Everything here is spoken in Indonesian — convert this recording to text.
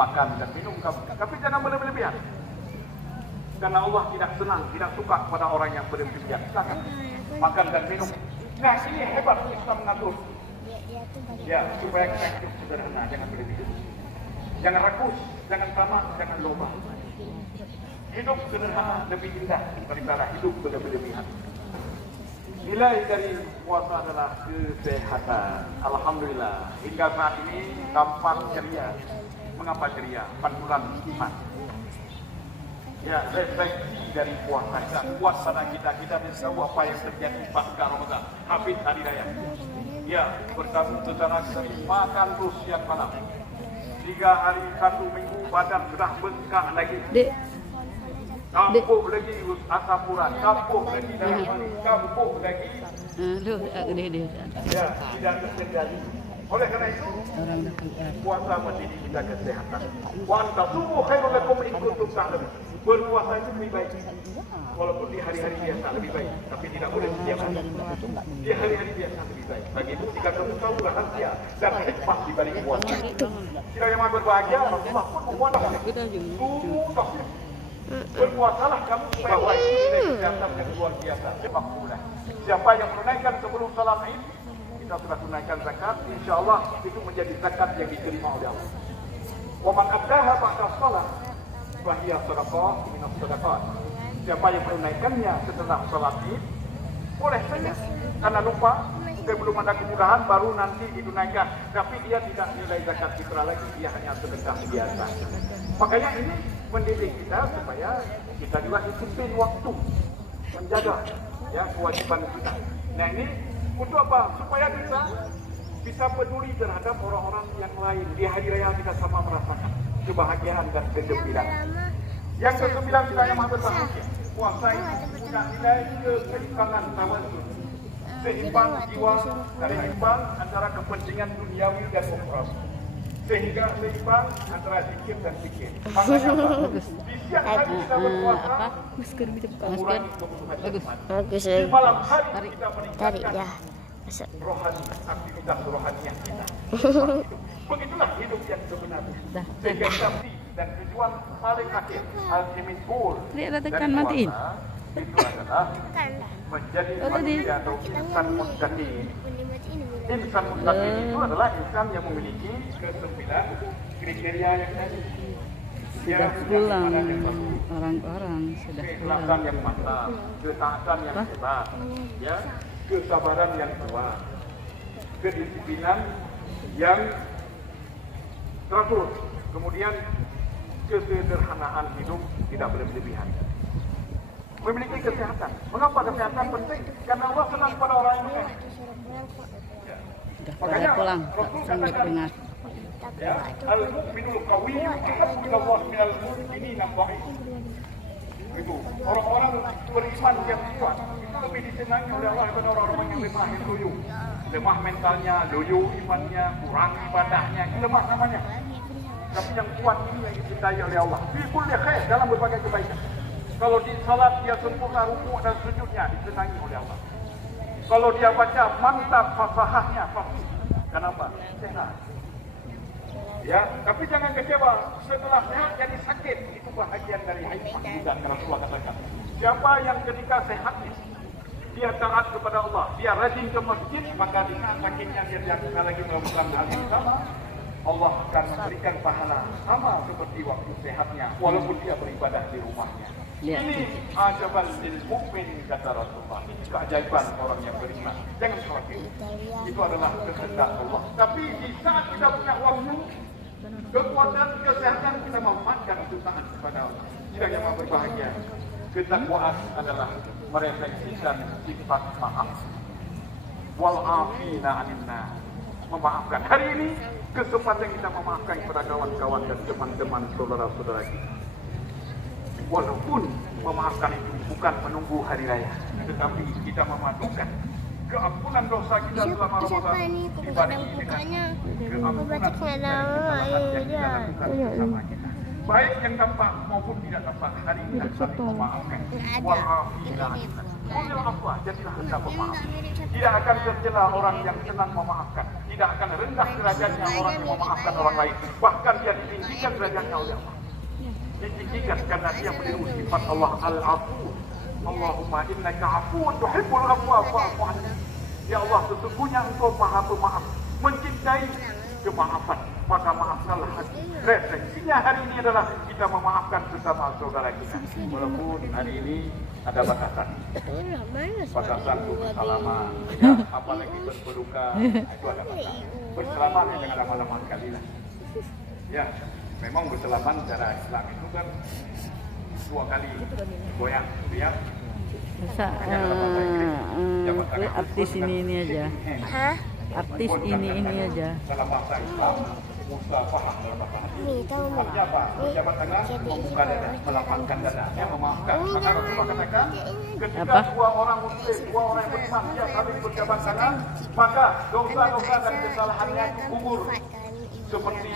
makan dan minum kamu. Tapi jangan berlebihan. Karena Allah tidak senang, tidak suka kepada orang yang berlebihan. Silakan makan dan minum. Nah, ini hebat Islam mengatur. Ya, supaya kita hidup sederhana, jangan berlebihan. Jangan rakus, jangan tamak, jangan loba. Hidup sederhana lebih indah daripada hidup berlebihan. Nilai dari puasa adalah kesehatan. Alhamdulillah, hingga saat ini tampak ceria. Mengapa ceria? Pantulan iman. Ya, refleksi dari puasa kita. Puasa kita bisa tahu apa yang terjadi pasca Ramadan. Habis hari raya. Ya, bertemu saudara kita makan terus siang malam. 3 hari 1 minggu badan sudah bengkak lagi. Kampuk lagi asapuran, kampuk lagi darah manis, kampuk lagi. Ya, tidak terjadi. Oleh karena itu, puasa mendidik kita kesehatan. Wa antasumu khairul lakum in kuntum ta'lamun. Berpuasa itu lebih baik. Walaupun di hari-hari biasa lebih baik, tapi tidak boleh setiap hari. Di hari-hari biasa lebih baik. Bagimu jika kamu tahu rahasia dan hikmah di balik puasa. Tidak yang berbahagia, Rasulullah pun memuatkan. Berpuasalah kamu supaya wajib nilai kesehatan yang luar biasa. Siapa yang menunaikan sebelum salat Id, kita sudah tunaikan zakat, insya Allah itu menjadi zakat yang diterima oleh Allah. Wa man addaha ba'da shalah fa hiya shadaqah min as-shadaqat. Siapa yang menunaikannya setelah salat Id, boleh saja karena lupa, mungkin belum ada kemudahan baru nanti ditunaikan, tapi dia tidak nilai zakat fitrah lagi, dia hanya sedekah biasa. Makanya ini mendidik kita supaya kita juga disiplin waktu, menjaga ya kewajiban kita. Nah ini untuk apa? Supaya kita bisa peduli terhadap orang-orang yang lain. Di hari raya kita sama merasakan kebahagiaan dan kegembiraan. Yang ke-9 kita yang maha berbahagia. Puasa itu bukan nilai keseimbangan tawazun. Seimbang jiwa dari seimbang antara kepentingan duniawi dan ukhrawi. Sehingga seimbang antara zikir dan zikir. Makanya di siang hari kita berpuasa, mengurangi kebutuhan bagus. Di malam hari kita meningkatkan rohani, aktivitas rohaniah kita. Begitulah hidup yang sebenarnya. Sehingga tapi dan tujuan paling akhir, ultimate goal dari puasa itu adalah menjadi manusia atau insan muttaqin. Insan muttaqin itu adalah insan yang memiliki ke-9 kriteria yang tadi. Sudah pulang orang-orang, sudah pulang. Keikhlasan yang mantap, ketaatan yang hebat, ya, kesabaran yang kuat, kedisiplinan yang teratur, kemudian kesederhanaan hidup tidak berlebihan. Memiliki kesehatan. Mengapa kesehatan penting? Karena Allah senang pada orang yang sehat. Sudah pulang, tak sanggup dengar. Ya, al-mu'minul qawiyyu ahabbu ilallah minal mu'minina dha'if. Itu orang-orang beriman yang kuat itu lebih disenangi oleh Allah daripada orang-orang yang lemah, yang loyo. Lemah mentalnya, loyo imannya, kurang ibadahnya, lemah namanya. Tapi yang kuat ini yang dicintai oleh Allah. Fi kulli khair, dalam berbagai kebaikan. Kalau di salat dia sempurna rukuk dan sujudnya disenangi oleh Allah. Kalau dia baca mantap fasahahnya, fasih. Kenapa? Sehat. Ya, tapi jangan kecewa. Setelah sehat jadi sakit, itu bahagian dari hikmah juga. Rasulullah katakan, siapa yang ketika sehatnya dia taat kepada Allah, dia rajin ke masjid, maka di saat sakitnya dia tidak lagi melakukan hal yang sama, Allah akan memberikan pahala sama seperti waktu sehatnya, walaupun dia beribadah di rumahnya. Ini ajaban lil mukmin, kata Rasulullah. Ini keajaiban orang yang beriman. Jangan khawatir. Itu adalah kehendak Allah. Tapi di saat kita punya waktu, kekuatan, kesehatan, kita manfaatkan untuk taat kepada Allah. Tidak yang berbahagia. Ketakwaan adalah merefleksikan sifat maaf. Wal'afina 'anil nas. Memaafkan. Hari ini kesempatan kita memaafkan kepada kawan-kawan dan teman-teman saudara-saudara kita. Walaupun memaafkan itu bukan menunggu hari raya, tetapi kita memadukan keampunan dosa kita selama Ramadan dibanding dengan keampunan dosa yang kita lakukan bersama kita. Baik yang tampak maupun tidak tampak, hari ini kita saling memaafkan. Wa'afina 'anil nas. Qulil afwa, jadilah anda pemaaf. Tidak akan tercela orang yang senang memaafkan. Tidak akan rendah derajatnya orang yang memaafkan orang lain. Bahkan dia ditinggikan derajatnya oleh Allah. Ditinggikan karena dia meniru sifat Allah al-afu. Allahumma innaka afuun tuhibbul afwa fa'fu anni. Ya Allah, sesungguhnya engkau maha pemaaf, mencintai kemaafan, maka maafkanlah hati. Refleksinya hari ini adalah kita memaafkan sesama saudara kita. Walaupun hari ini ada batasan. Batasan untuk bersalaman, ya, apalagi berpeluka, itu ada batasan. Bersalaman ya jangan lama-lama sekali lah. Ya, memang bersalaman secara Islam itu kan 2 kali goyang, ya. Masa artis ini aja. Hah? Artis ini aja. Dalam bahasa Islam, Musa paham dalam bahasa hadis. Nih, tahu nggak? Artinya apa? Berjabat tangan, membuka dada, melapangkan dada, ya, memaafkan. Maka Rasulullah katakan, ketika dua orang muslim, dua orang yang beriman, dia saling berjabat tangan, maka dosa-dosa dan kesalahannya gugur seperti